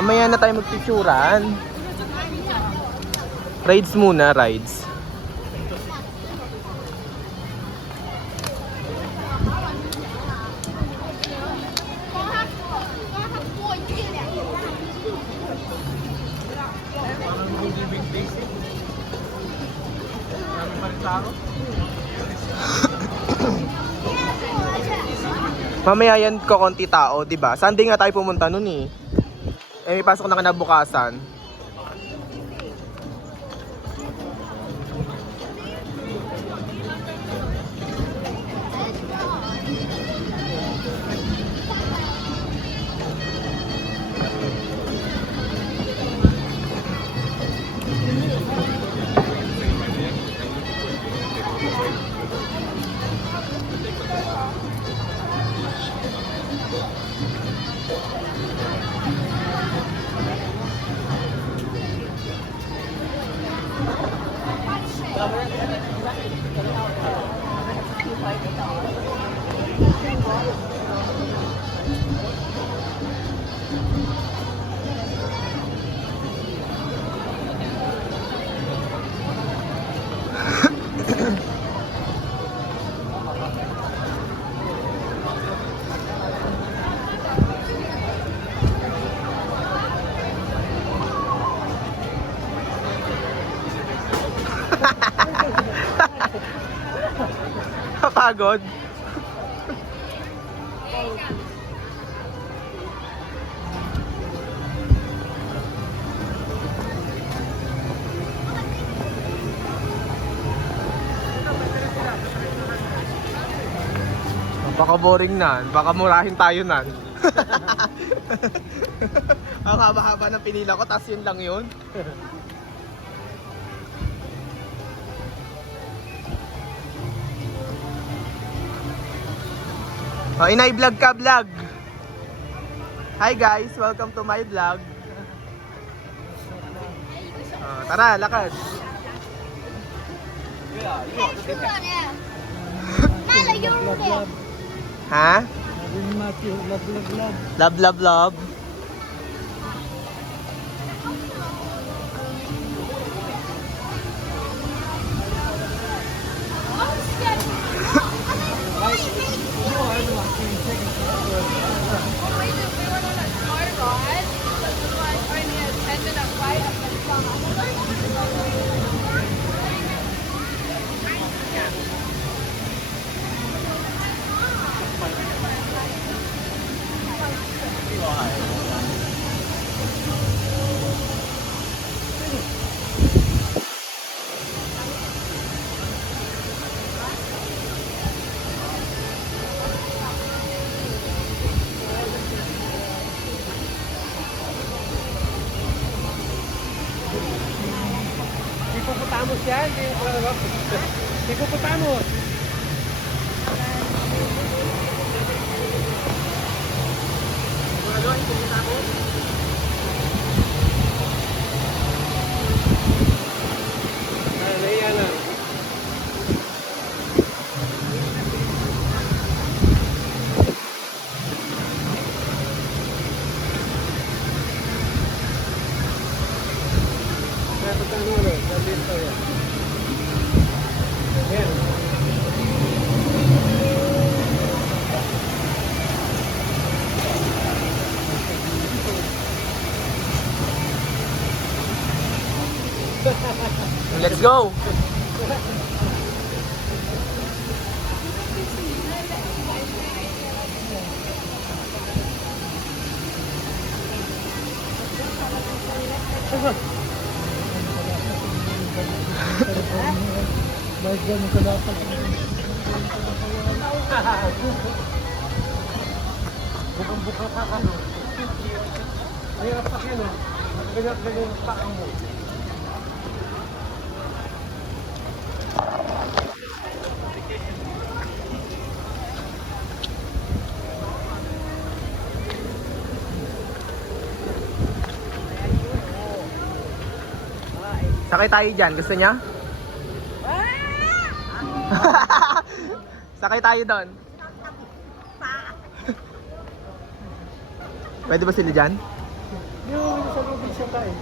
Mamaya na tayo magpicturan. Rides muna, rides. Mamaya yan ko konti tao, 'di ba? Sunday nga tayo pumunta noon eh. Eh may pasok na kinabukasan. Pagod. Baka boring na, baka murahin tayo nan. Ang haba-haba ng pinila ko, tas yun lang yun. Oh, inay vlog ka, vlog. Hi guys, welcome to my vlog. Oh, tara, lakad. Ha? Love, love, love. Hippopotamus yan, hippopotamus. Let's go! Baik dia muka dapat. Bukan kakak lo. Ini apa sih lo? Ganyan pak kamu. Sakay tayo dyan, gusto niya? Sakay tayo doon. Pwede ba sila dyan? Yung sa lubid siya tayo.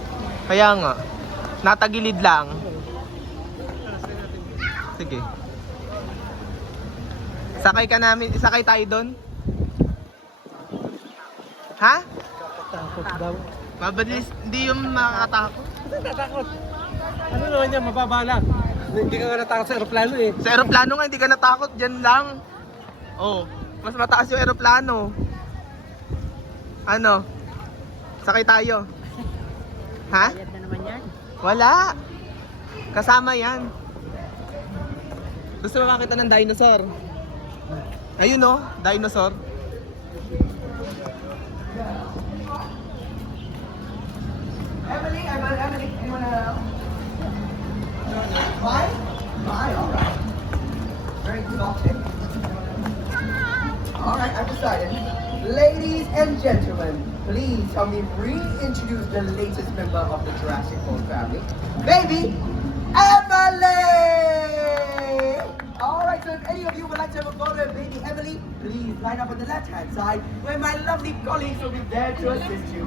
Kaya nga. Natagilid lang. Sige. Sakay tayo doon? Ha? Takot daw. Mabilis, hindi yung makakatakot. Hindi natakot. Ano naman yan, mababa lang. Hindi ka nga natakot sa aeroplano eh. Sa aeroplano nga, hindi ka natakot. Diyan lang. Oh, mas mataas yung aeroplano. Ano? Sakay tayo. Ha? Bayad na naman yan. Wala. Kasama yan. Gusto mo makita ng dinosaur? Ayun oh, dinosaur. Emily, anyone else? Five? Five, alright. Very exalted. Alright, I've decided. Ladies and gentlemen, please help me reintroduce the latest member of the Jurassic World family, baby Emily! Alright, so if any of you would like to have a photo of baby Emily, please line up on the left-hand side where my lovely colleagues will be there to assist you.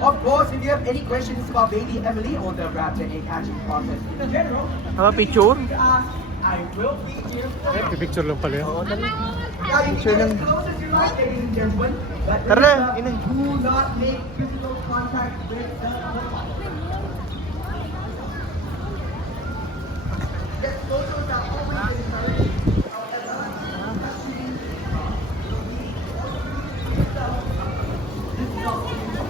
Of course, if you have any questions about baby Emily or the raptor egg hatching process in general, Ano, picture? please ask. I will be here. Eh, picture lang pala yan. Now you can get as close as you like, ladies and gentlemen. But Tara na, remember, inay. do not make physical contact with the football.